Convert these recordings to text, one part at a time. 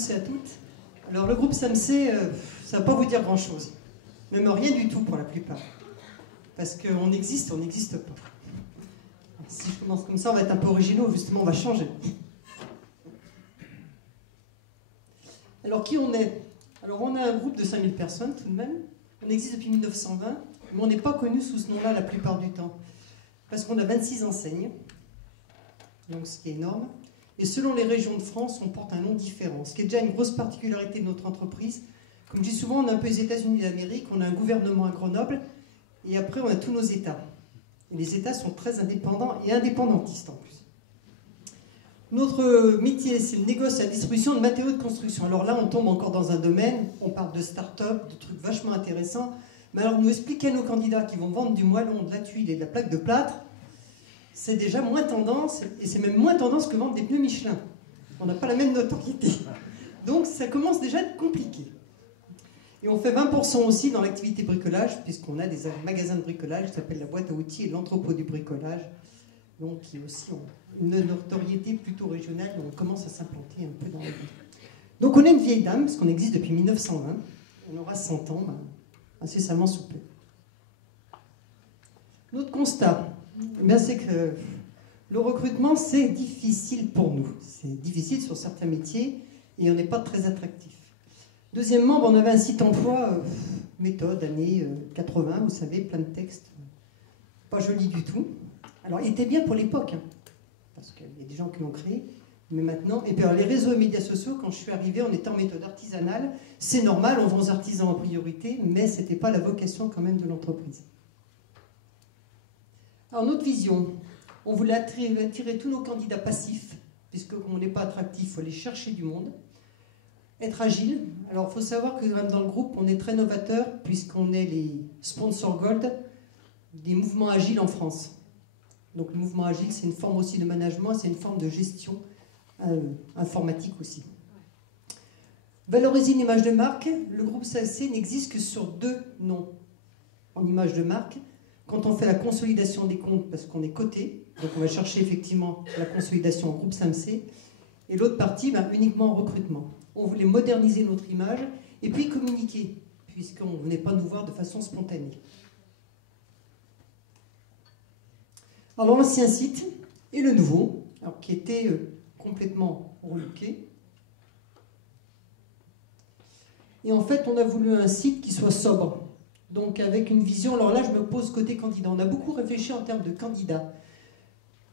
tous et à toutes. Alors le groupe SAMC, ça ne va pas vous dire grand-chose. Même rien du tout pour la plupart. Parce qu'on existe, on n'existe pas. Si je commence comme ça, on va être un peu originaux, justement, on va changer. Alors qui on est? Alors on a un groupe de 5000 personnes tout de même. On existe depuis 1920, mais on n'est pas connu sous ce nom-là la plupart du temps. Parce qu'on a 26 enseignes, donc ce qui est énorme. Et selon les régions de France, on porte un nom différent, ce qui est déjà une grosse particularité de notre entreprise. Comme je dis souvent, on a un peu les États-Unis d'Amérique, on a un gouvernement à Grenoble, et après on a tous nos États. Et les États sont très indépendants et indépendantistes en plus. Notre métier, c'est le négoce et la distribution de matériaux de construction. Alors là, on tombe encore dans un domaine, on parle de start-up, de trucs vachement intéressants. Mais alors, nous expliquer à nos candidats qui vont vendre du moellon, de la tuile et de la plaque de plâtre, c'est déjà moins tendance, et c'est même moins tendance que vendre des pneus Michelin. On n'a pas la même notoriété. Donc, ça commence déjà à être compliqué. Et on fait 20% aussi dans l'activité bricolage, puisqu'on a des magasins de bricolage qui s'appellent la boîte à outils et l'entrepôt du bricolage, donc qui aussi ont une notoriété plutôt régionale, et on commence à s'implanter un peu dans la ville. Donc on est une vieille dame, parce qu'on existe depuis 1920, on aura 100 ans, incessamment sous peu. Notre constat, c'est que le recrutement, c'est difficile pour nous. C'est difficile sur certains métiers, et on n'est pas très attractif. Deuxièmement, on avait un site emploi, méthode, années 80, vous savez, plein de textes, pas joli du tout. Alors, il était bien pour l'époque, hein, parce qu'il y a des gens qui l'ont créé, mais maintenant... Et puis, alors, les réseaux et médias sociaux, quand je suis arrivée, on était en méthode artisanale. C'est normal, on vend aux artisans en priorité, mais ce n'était pas la vocation quand même de l'entreprise. Alors, notre vision, on voulait attirer tous nos candidats passifs, puisque comme on n'est pas attractif, il faut aller chercher du monde. Être agile. Alors, il faut savoir que même dans le groupe, on est très novateur, puisqu'on est les sponsors gold des mouvements agiles en France. Donc, le mouvement agile, c'est une forme aussi de management, c'est une forme de gestion informatique aussi. Valoriser une image de marque. Le groupe SAMC n'existe que sur 2 noms en image de marque. Quand on fait la consolidation des comptes, parce qu'on est coté, donc on va chercher effectivement la consolidation en groupe SAMC, et l'autre partie, uniquement en recrutement. On voulait moderniser notre image et puis communiquer, puisqu'on ne venait pas nous voir de façon spontanée. Alors l'ancien site et le nouveau, alors, qui était complètement relooké. Et en fait, on a voulu un site qui soit sobre, donc avec une vision. Alors là, je me pose côté candidat. On a beaucoup réfléchi en termes de candidats.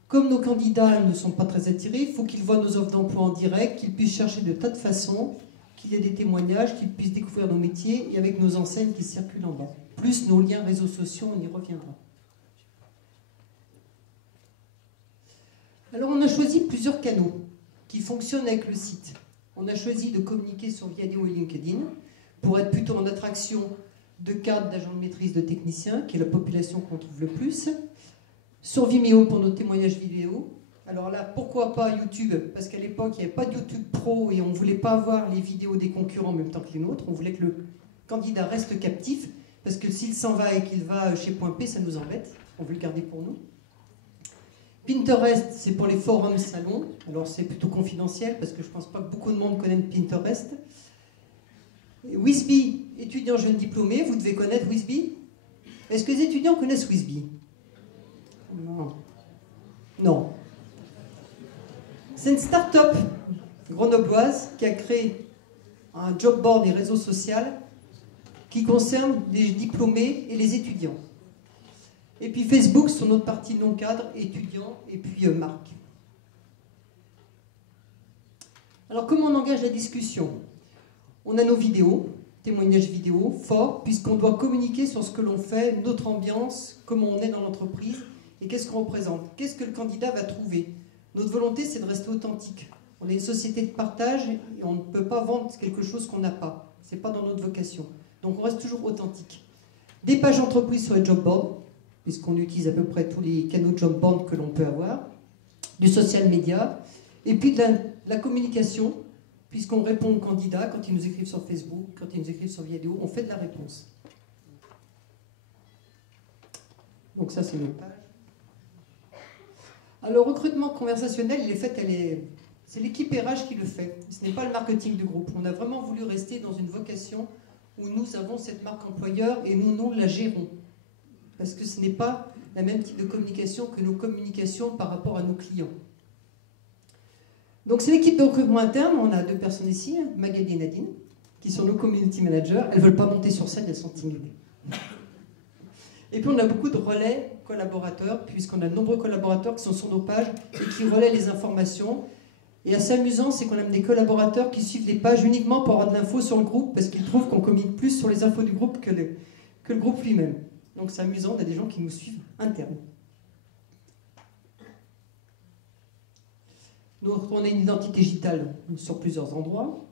Comme nos candidats ne sont pas très attirés, il faut qu'ils voient nos offres d'emploi en direct, qu'ils puissent chercher de tas de façons, qu'il y ait des témoignages, qu'ils puissent découvrir nos métiers, et avec nos enseignes qui circulent en bas. Plus nos liens réseaux sociaux, on y reviendra. Alors on a choisi plusieurs canaux qui fonctionnent avec le site. On a choisi de communiquer sur Viadeo et LinkedIn pour être plutôt en attraction de cadres, d'agents de maîtrise, de techniciens, qui est la population qu'on trouve le plus. Sur Vimeo pour nos témoignages vidéo. Alors là, pourquoi pas YouTube? Parce qu'à l'époque, il n'y avait pas de YouTube Pro et on ne voulait pas avoir les vidéos des concurrents en même temps que les nôtres. On voulait que le candidat reste captif, parce que s'il s'en va et qu'il va chez Point P, ça nous embête. On veut le garder pour nous. Pinterest, c'est pour les forums salons. Alors c'est plutôt confidentiel, parce que je ne pense pas que beaucoup de monde connaisse Pinterest. Wizbee, étudiant jeune diplômé, vous devez connaître Wizbee. Est-ce que les étudiants connaissent Wizbee? Non. Non. C'est une start-up grenobloise qui a créé un job board et réseau social qui concerne les diplômés et les étudiants. Et puis Facebook, sur notre partie non-cadre, étudiants et puis marque. Alors comment on engage la discussion? On a nos vidéos, témoignages vidéo forts, puisqu'on doit communiquer sur ce que l'on fait, notre ambiance, comment on est dans l'entreprise, et qu'est-ce qu'on représente? Qu'est-ce que le candidat va trouver? Notre volonté, c'est de rester authentique. On est une société de partage et on ne peut pas vendre quelque chose qu'on n'a pas. Ce n'est pas dans notre vocation. Donc on reste toujours authentique. Des pages entreprises sur les job boards, puisqu'on utilise à peu près tous les canaux de job board que l'on peut avoir. Du social media. Et puis de la communication, puisqu'on répond aux candidats quand ils nous écrivent sur Facebook, quand ils nous écrivent sur Viadeo, on fait de la réponse. Donc ça, c'est nos pages. Alors, le recrutement conversationnel, il est fait, C'est l'équipe RH qui le fait. Ce n'est pas le marketing du groupe. On a vraiment voulu rester dans une vocation où nous avons cette marque employeur et nous la gérons. Parce que ce n'est pas la même type de communication que nos communications par rapport à nos clients. Donc c'est l'équipe de recrutement interne. On a 2 personnes ici, Magali et Nadine, qui sont nos community managers. Elles ne veulent pas monter sur scène, elles sont timides. Et puis on a beaucoup de relais collaborateurs, puisqu'on a de nombreux collaborateurs qui sont sur nos pages et qui relaient les informations. Et assez amusant, c'est qu'on a des collaborateurs qui suivent les pages uniquement pour avoir de l'info sur le groupe, parce qu'ils trouvent qu'on communique plus sur les infos du groupe que le groupe lui-même. Donc c'est amusant, on a des gens qui nous suivent internes. Nous, on a une identité digitale sur plusieurs endroits.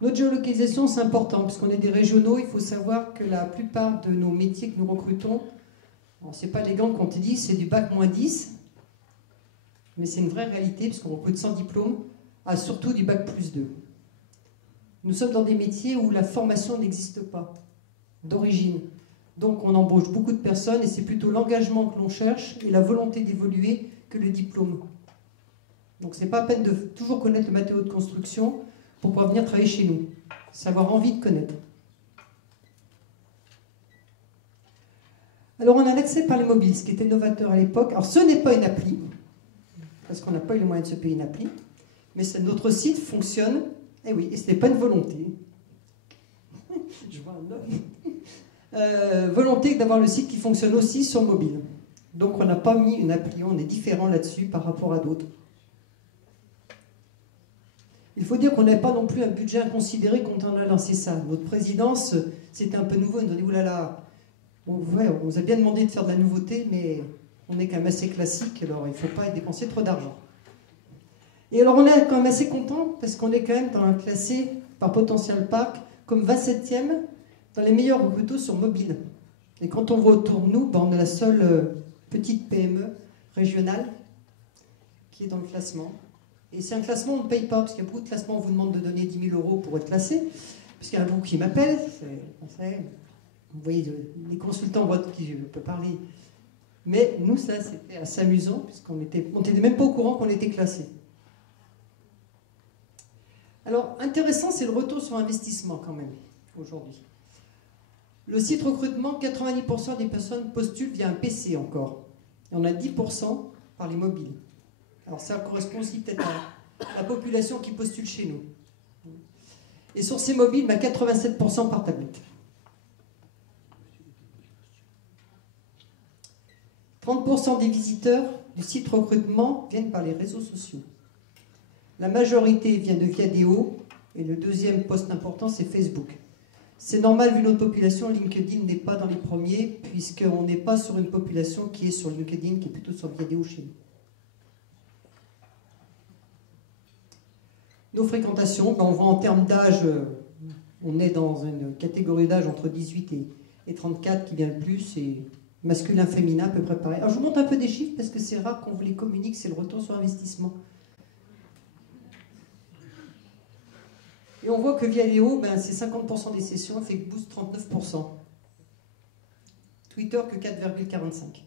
Notre géolocalisation, c'est important, parce qu'on est des régionaux. Il faut savoir que la plupart de nos métiers que nous recrutons, ce n'est pas les gants qu'on te dit, c'est du bac -10, mais c'est une vraie réalité, parce qu'on recrute sans diplôme, à surtout du bac +2. Nous sommes dans des métiers où la formation n'existe pas, d'origine. Donc on embauche beaucoup de personnes, et c'est plutôt l'engagement que l'on cherche, et la volonté d'évoluer, que le diplôme. Donc ce n'est pas à peine de toujours connaître le matériau de construction, pour pouvoir venir travailler chez nous. C'est avoir envie de connaître. Alors on a l'accès par les mobiles, ce qui était novateur à l'époque. Alors ce n'est pas une appli, parce qu'on n'a pas eu les moyens de se payer une appli, mais notre site fonctionne, et oui, et ce n'est pas une volonté. Je vois un homme. Volonté d'avoir le site qui fonctionne aussi sur mobile. Donc on n'a pas mis une appli, on est différent là-dessus par rapport à d'autres. Il faut dire qu'on n'avait pas non plus un budget inconsidéré quand on a lancé ça. Notre présidence, c'était un peu nouveau. On nous a dit, oulala, on vous a bien demandé de faire de la nouveauté, mais on est quand même assez classique, alors il ne faut pas y dépenser trop d'argent. Et alors on est quand même assez content, parce qu'on est quand même classé par Potential Park comme 27e dans les meilleurs recruteurs sur mobile. Et quand on voit autour de nous, on est la seule petite PME régionale qui est dans le classement. Et c'est un classement, on ne paye pas, parce qu'il y a beaucoup de classements, on vous demande de donner 10 000 € pour être classé, parce qu'il y en a beaucoup qui m'appellent. Vous voyez, les consultants qui je peux parler. Mais nous, ça, c'était assez amusant, puisqu'on n'était même pas au courant qu'on était classé. Alors, intéressant, c'est le retour sur investissement, quand même, aujourd'hui. Le site recrutement, 90% des personnes postulent via un PC encore. Et on a 10% par les mobiles. Alors ça correspond aussi peut-être à la population qui postule chez nous. Et sur ces mobiles, 87% par tablette. 30% des visiteurs du site recrutement viennent par les réseaux sociaux. La majorité vient de Viadeo, et le deuxième poste important, c'est Facebook. C'est normal, vu notre population, LinkedIn n'est pas dans les premiers, puisqu'on n'est pas sur une population qui est sur LinkedIn, qui est plutôt sur Viadeo chez nous. Nos fréquentations, on voit en termes d'âge, on est dans une catégorie d'âge entre 18 et 34 qui vient le plus, et masculin, féminin, à peu près pareil. Alors je vous montre un peu des chiffres parce que c'est rare qu'on vous les communique, c'est le retour sur investissement. Et on voit que Viadeo, c'est 50% des sessions, fait que Boost 39%. Twitter que 4,45%.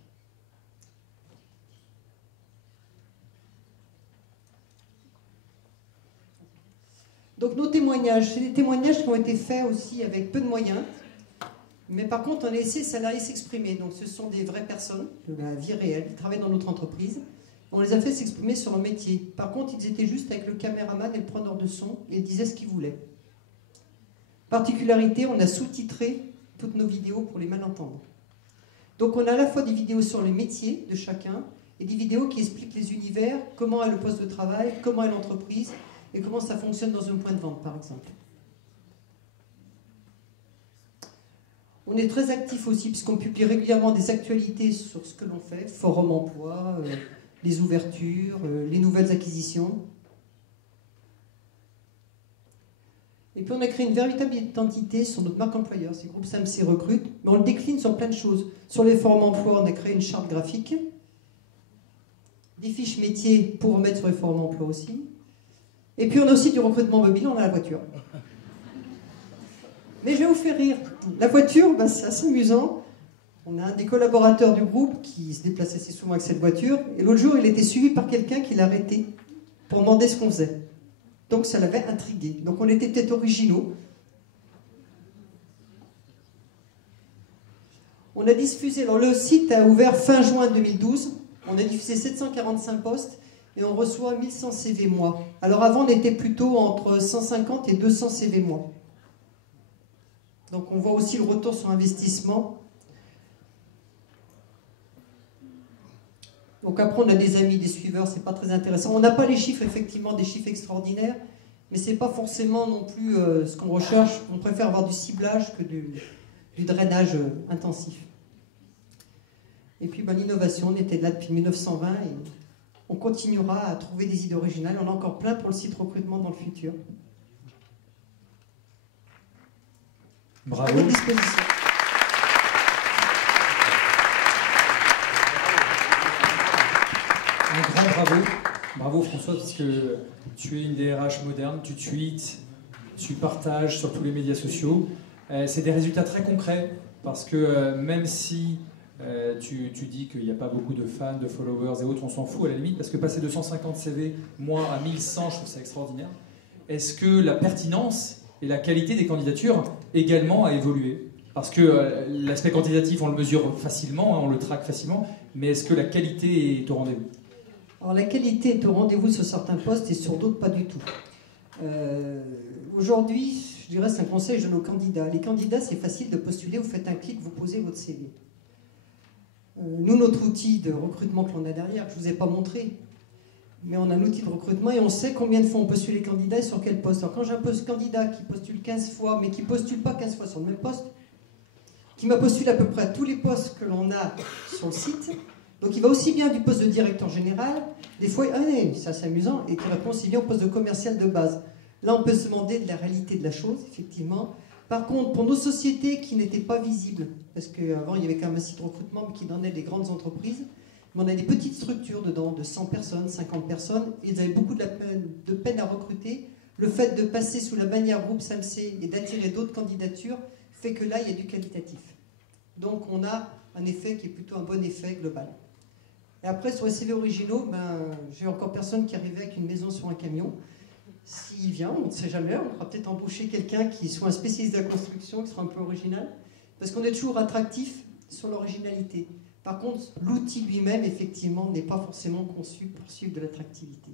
Donc nos témoignages, c'est des témoignages qui ont été faits aussi avec peu de moyens, mais par contre on a laissé les salariés s'exprimer. Donc ce sont des vraies personnes de la vie réelle qui travaillent dans notre entreprise. On les a fait s'exprimer sur un métier. Par contre ils étaient juste avec le caméraman et le preneur de son et ils disaient ce qu'ils voulaient. Particularité, on a sous-titré toutes nos vidéos pour les malentendants. Donc on a à la fois des vidéos sur les métiers de chacun et des vidéos qui expliquent les univers, comment est le poste de travail, comment est l'entreprise, et comment ça fonctionne dans un point de vente, par exemple. On est très actifs aussi, puisqu'on publie régulièrement des actualités sur ce que l'on fait, forum emploi, les ouvertures, les nouvelles acquisitions. Et puis on a créé une véritable identité sur notre marque employeur, c'est le groupe SAMC Recrute, mais on le décline sur plein de choses. Sur les forums emploi, on a créé une charte graphique, des fiches métiers pour remettre sur les forums emploi aussi. Et puis on a aussi du recrutement mobile, on a la voiture. Mais je vais vous faire rire. La voiture, c'est assez amusant. On a un des collaborateurs du groupe qui se déplaçait assez souvent avec cette voiture, et l'autre jour, il était suivi par quelqu'un qui l'arrêtait pour demander ce qu'on faisait. Donc ça l'avait intrigué. Donc on était peut-être originaux. On a diffusé, alors le site a ouvert fin juin 2012, on a diffusé 745 posts et on reçoit 1100 CV mois. Alors avant, on était plutôt entre 150 et 200 CV mois. Donc on voit aussi le retour sur investissement. Donc après, on a des amis, des suiveurs, c'est pas très intéressant. On n'a pas les chiffres, effectivement, des chiffres extraordinaires, mais c'est pas forcément non plus ce qu'on recherche. On préfère avoir du ciblage que du drainage intensif. Et puis l'innovation, on était là depuis 1920 et on continuera à trouver des idées originales. On a encore plein pour le site recrutement dans le futur. Bravo. À votre disposition. Un grand bravo. Bravo François, parce que tu es une DRH moderne, tu tweets, tu partages sur tous les médias sociaux. C'est des résultats très concrets, parce que même si tu dis qu'il n'y a pas beaucoup de fans, de followers et autres, on s'en fout à la limite, parce que passer de 150 CV, moi, à 1100, je trouve ça extraordinaire. Est-ce que la pertinence et la qualité des candidatures également a évolué? Parce que l'aspect quantitatif, on le mesure facilement, hein, on le traque facilement, mais est-ce que la qualité est au rendez-vous? Alors la qualité est au rendez-vous sur certains postes et sur d'autres pas du tout. Aujourd'hui, je dirais c'est un conseil que je donne aux candidats. Les candidats, c'est facile de postuler, vous faites un clic, vous posez votre CV. Nous, notre outil de recrutement que l'on a derrière, je ne vous ai pas montré, mais on a un outil de recrutement et on sait combien de fois on postule les candidats et sur quel poste. Alors quand j'ai un candidat qui postule 15 fois, mais qui ne postule pas 15 fois sur le même poste, qui m'a postulé à peu près à tous les postes que l'on a sur le site, donc il va aussi bien du poste de directeur général, des fois, c'est assez amusant, et qui répond aussi bien au poste de commercial de base. Là, on peut se demander de la réalité de la chose, effectivement. Par contre, pour nos sociétés qui n'étaient pas visibles, parce qu'avant il y avait quand même un site de recrutement mais qui donnait des grandes entreprises, mais on a des petites structures dedans, de 100 personnes, 50 personnes, et ils avaient beaucoup de peine à recruter. Le fait de passer sous la bannière groupe SAMC et d'attirer d'autres candidatures fait que là, il y a du qualitatif. Donc on a un effet qui est plutôt un bon effet global. Et après, sur les CV originaux, j'ai encore personne qui arrivait avec une maison sur un camion. S'il vient, on ne sait jamais, on pourra peut-être embaucher quelqu'un qui soit un spécialiste de la construction, qui sera un peu original, parce qu'on est toujours attractif sur l'originalité. Par contre, l'outil lui-même, effectivement, n'est pas forcément conçu pour suivre de l'attractivité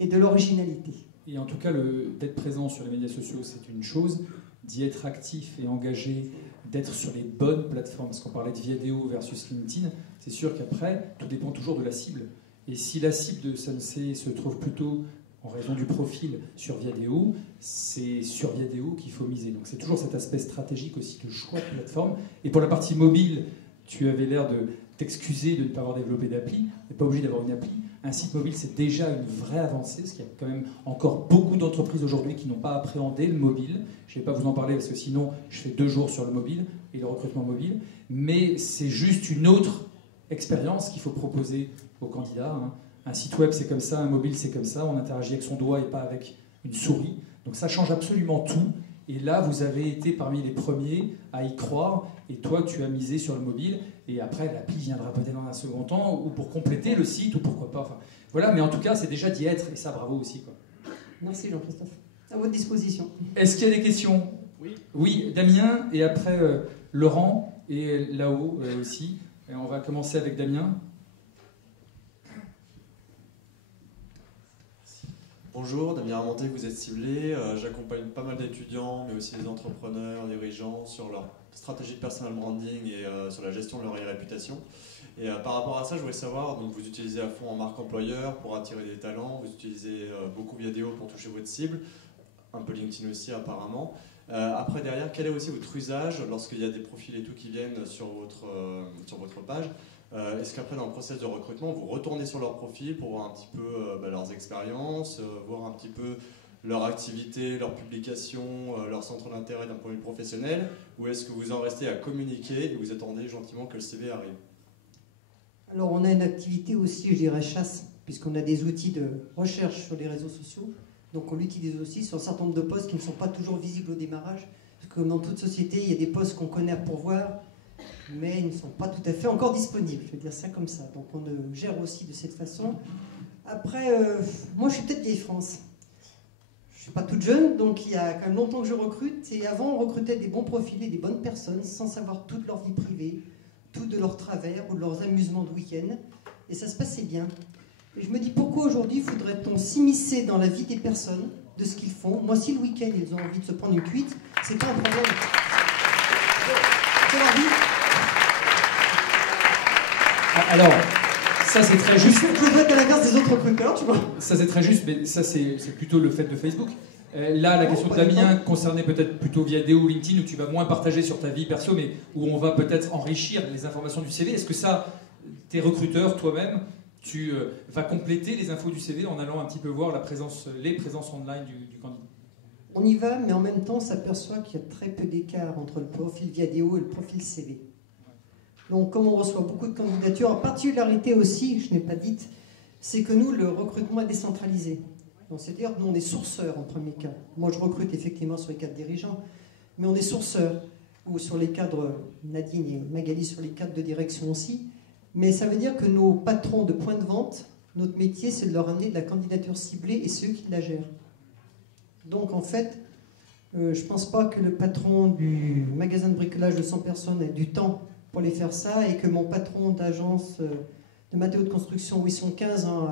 et de l'originalité. Et en tout cas, d'être présent sur les médias sociaux, c'est une chose. D'y être actif et engagé, d'être sur les bonnes plateformes, parce qu'on parlait de Viadeo versus LinkedIn, c'est sûr qu'après, tout dépend toujours de la cible. Et si la cible de SAMC se trouve plutôt, en raison du profil, sur Viadeo, c'est sur Viadeo qu'il faut miser. Donc c'est toujours cet aspect stratégique aussi de choix de plateforme. Et pour la partie mobile, tu avais l'air de t'excuser de ne pas avoir développé d'appli. Tu n'es pas obligé d'avoir une appli. Un site mobile, c'est déjà une vraie avancée, parce qu'il y a quand même encore beaucoup d'entreprises aujourd'hui qui n'ont pas appréhendé le mobile. Je ne vais pas vous en parler, parce que sinon, je fais 2 jours sur le mobile et le recrutement mobile. Mais c'est juste une autre expérience qu'il faut proposer aux candidats. Hein. Un site web, c'est comme ça, un mobile, c'est comme ça. On interagit avec son doigt et pas avec une souris. Donc ça change absolument tout. Et là, vous avez été parmi les premiers à y croire. Et toi, tu as misé sur le mobile. Et après, l'appli viendra peut-être dans un second temps, ou pour compléter le site, ou pourquoi pas. Enfin, voilà, mais en tout cas, c'est déjà d'y être. Et ça, bravo aussi, quoi. Merci Jean-Christophe. À votre disposition. Est-ce qu'il y a des questions? Oui. Oui, Damien, et après Laurent, et là-haut aussi. Et on va commencer avec Damien. Bonjour, Damien Armenté, vous êtes ciblé. J'accompagne pas mal d'étudiants, mais aussi des entrepreneurs, dirigeants sur leur stratégie de personal branding et sur la gestion de leur réputation. Et par rapport à ça, je voulais savoir, donc vous utilisez à fond en marque employeur pour attirer des talents, vous utilisez beaucoup Viadeo pour toucher votre cible, un peu LinkedIn aussi apparemment. Après derrière, quel est aussi votre usage lorsqu'il y a des profils et tout qui viennent sur votre page? Est-ce qu'après dans le process de recrutement, vous retournez sur leur profil pour voir un petit peu leurs expériences, voir un petit peu leur activité, leur publication, leur centre d'intérêt d'un point de vue professionnel, ou est-ce que vous en restez à communiquer et vous attendez gentiment que le CV arrive? Alors on a une activité aussi, je dirais, chasse, puisqu'on a des outils de recherche sur les réseaux sociaux. Donc on l'utilise aussi sur un certain nombre de postes qui ne sont pas toujours visibles au démarrage. Parce que dans toute société, il y a des postes qu'on connaît à pourvoir, mais ils ne sont pas tout à fait encore disponibles, je vais dire ça comme ça. Donc on le gère aussi de cette façon. Après, moi je suis peut-être vieille France. Je ne suis pas toute jeune, donc il y a quand même longtemps que je recrute. Et avant, on recrutait des bons profils et des bonnes personnes sans savoir toute leur vie privée, tout de leurs travers ou de leurs amusements de week-end. Et ça se passait bien. Et je me dis, pourquoi aujourd'hui faudrait-on s'immiscer dans la vie des personnes, de ce qu'ils font? Moi, si le week-end, ils ont envie de se prendre une cuite, c'est pas un problème. C'est leur vie. Alors, ça c'est très juste. Je veux être à l'inverse des autres recruteurs, tu vois. Ça c'est très juste, mais ça c'est plutôt le fait de Facebook. Là, la question de pas Damien concernait peut-être plutôt Viadeo ou LinkedIn, où tu vas moins partager sur ta vie perso, mais où on va peut-être enrichir les informations du CV. Est-ce que ça, tes recruteurs, toi-même, tu vas compléter les infos du CV en allant un petit peu voir les présences online du candidat? On y va, mais en même temps, on s'aperçoit qu'il y a très peu d'écart entre le profil Viadeo et le profil CV. Donc, comme on reçoit beaucoup de candidatures, en particularité aussi, je n'ai pas dite, c'est que nous, le recrutement est décentralisé. C'est-à-dire que nous, on est sourceurs en premier cas. Moi, je recrute effectivement sur les cadres dirigeants, mais on est sourceurs, ou sur les cadres, Nadine et Magali, sur les cadres de direction aussi. Mais ça veut dire que nos patrons de points de vente, notre métier, c'est de leur amener de la candidature ciblée et c'est eux qui la gèrent. Donc, en fait, je ne pense pas que le patron du magasin de bricolage de 100 personnes ait du temps pour les faire ça et que mon patron d'agence de matériaux de construction où ils sont 15 ans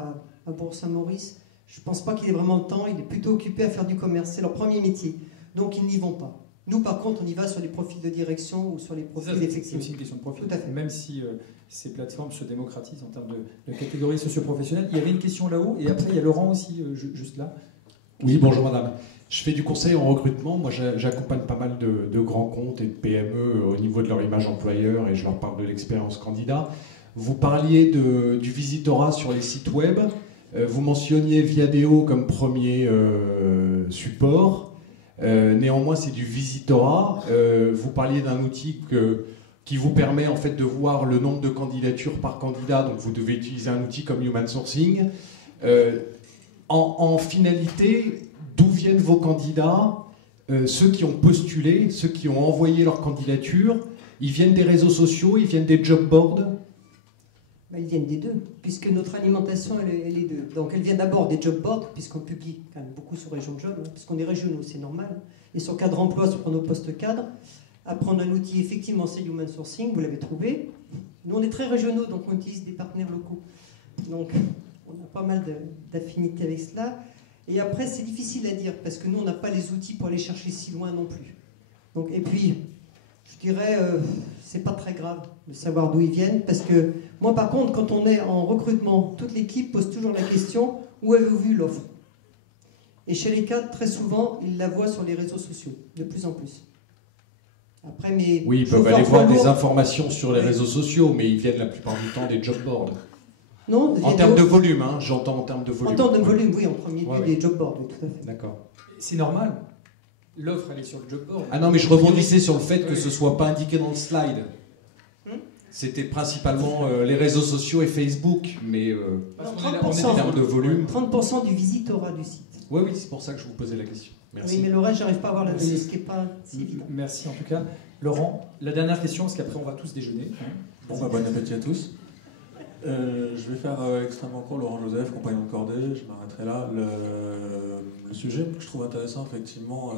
à Bourg-Saint-Maurice, je ne pense pas qu'il ait vraiment le temps, il est plutôt occupé à faire du commerce, c'est leur premier métier, donc ils n'y vont pas. Nous par contre on y va sur les profils de direction ou sur les profils effectifs. C'est aussi une question de profil, tout à fait. Même si ces plateformes se démocratisent en termes de catégories socio-professionnelles. Il y avait une question là-haut et après il y a Laurent aussi, juste là. Oui, bonjour madame. Je fais du conseil en recrutement. Moi, j'accompagne pas mal de grands comptes et de PME au niveau de leur image employeur et je leur parle de l'expérience candidat. Vous parliez du visitorat sur les sites web. Vous mentionniez Viadeo comme premier support. Néanmoins, c'est du visitorat. Vous parliez d'un outil qui vous permet en fait de voir le nombre de candidatures par candidat. Donc, vous devez utiliser un outil comme Human Sourcing. En finalité, d'où viennent vos candidats, ceux qui ont postulé, ceux qui ont envoyé leur candidature? Ils viennent des réseaux sociaux, ils viennent des job boards? Ils viennent des deux, puisque notre alimentation, elle est deux. Donc elle vient d'abord des job boards, puisqu'on publie quand même beaucoup sur Région Job, puisqu'on est régionaux, c'est normal. Et sur cadre emploi, sur nos postes cadres. Apprendre un outil, effectivement, c'est Human Sourcing, vous l'avez trouvé. Nous, on est très régionaux, donc on utilise des partenaires locaux. Donc on a pas mal d'affinités avec cela. Et après, c'est difficile à dire, parce que nous, on n'a pas les outils pour aller chercher si loin non plus. Donc, et puis, je dirais, c'est pas très grave de savoir d'où ils viennent, parce que moi, par contre, quand on est en recrutement, toute l'équipe pose toujours la question, où avez-vous vu l'offre? Et chez les cadres, très souvent, ils la voient sur les réseaux sociaux, de plus en plus. Après, mais oui, ils peuvent aller voir des informations sur les réseaux sociaux, mais ils viennent la plupart du temps des job boards. Non, en termes de volume, hein, j'entends en termes de volume. En termes de volume, oui, en premier lieu, des job boards, oui, tout à fait. D'accord. C'est normal. L'offre, elle est sur le job board. Ah non, mais je rebondissais sur le fait que ce ne soit pas indiqué dans le slide. C'était principalement les réseaux sociaux et Facebook, mais en termes de volume. 30% du visitorat du site. Oui, c'est pour ça que je vous posais la question. Merci. Oui, mais le reste, j'arrive pas à voir la donnée, ce qui n'est pas si évident. Merci en tout cas. Laurent, la dernière question, parce qu'après on va tous déjeuner. Bon, bon appétit à tous. Je vais faire extrêmement court. Laurent Joseph, compagnon de cordée, je m'arrêterai là. Le sujet que je trouve intéressant, effectivement,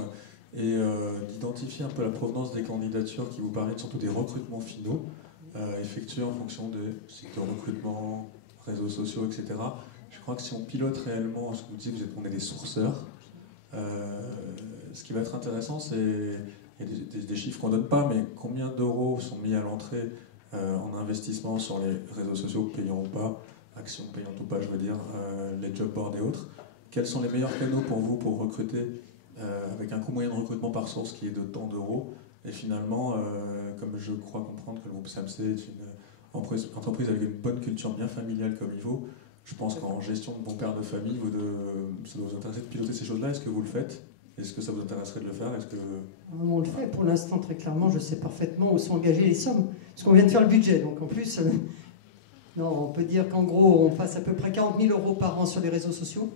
est d'identifier un peu la provenance des candidatures qui vous parlent, surtout des recrutements finaux, effectués en fonction des sites de recrutement, réseaux sociaux, etc. Je crois que si on pilote réellement ce que vous dites, on est des sourceurs. Ce qui va être intéressant, c'est, il y a des chiffres qu'on ne donne pas, mais combien d'euros sont mis à l'entrée en investissement sur les réseaux sociaux, payants ou pas, actions payantes ou pas, je veux dire, les job boards et autres. Quels sont les meilleurs canaux pour vous pour recruter avec un coût moyen de recrutement par source qui est de tant d'euros? Et finalement, comme je crois comprendre que le groupe SAMC est une entreprise avec une bonne culture bien familiale comme il faut, je pense qu'en gestion de bon père de famille, ça doit vous intéresser de piloter ces choses-là. Est-ce que vous le faites? Est-ce que ça vous intéresserait de le faire? On le fait pour l'instant très clairement. Je sais parfaitement où sont engagées les sommes, parce qu'on vient de faire le budget. Donc en plus, non, on peut dire qu'en gros, on passe à peu près 40 000 € par an sur les réseaux sociaux.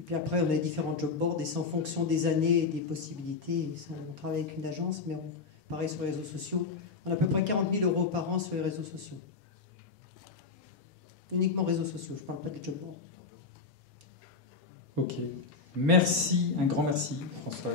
Et puis après, on a différents job boards et c'est en fonction des années et des possibilités. On travaille avec une agence, mais Pareil sur les réseaux sociaux. On a à peu près 40 000 € par an sur les réseaux sociaux. Uniquement réseaux sociaux, je ne parle pas des job boards. Ok. Merci, un grand merci, Françoise.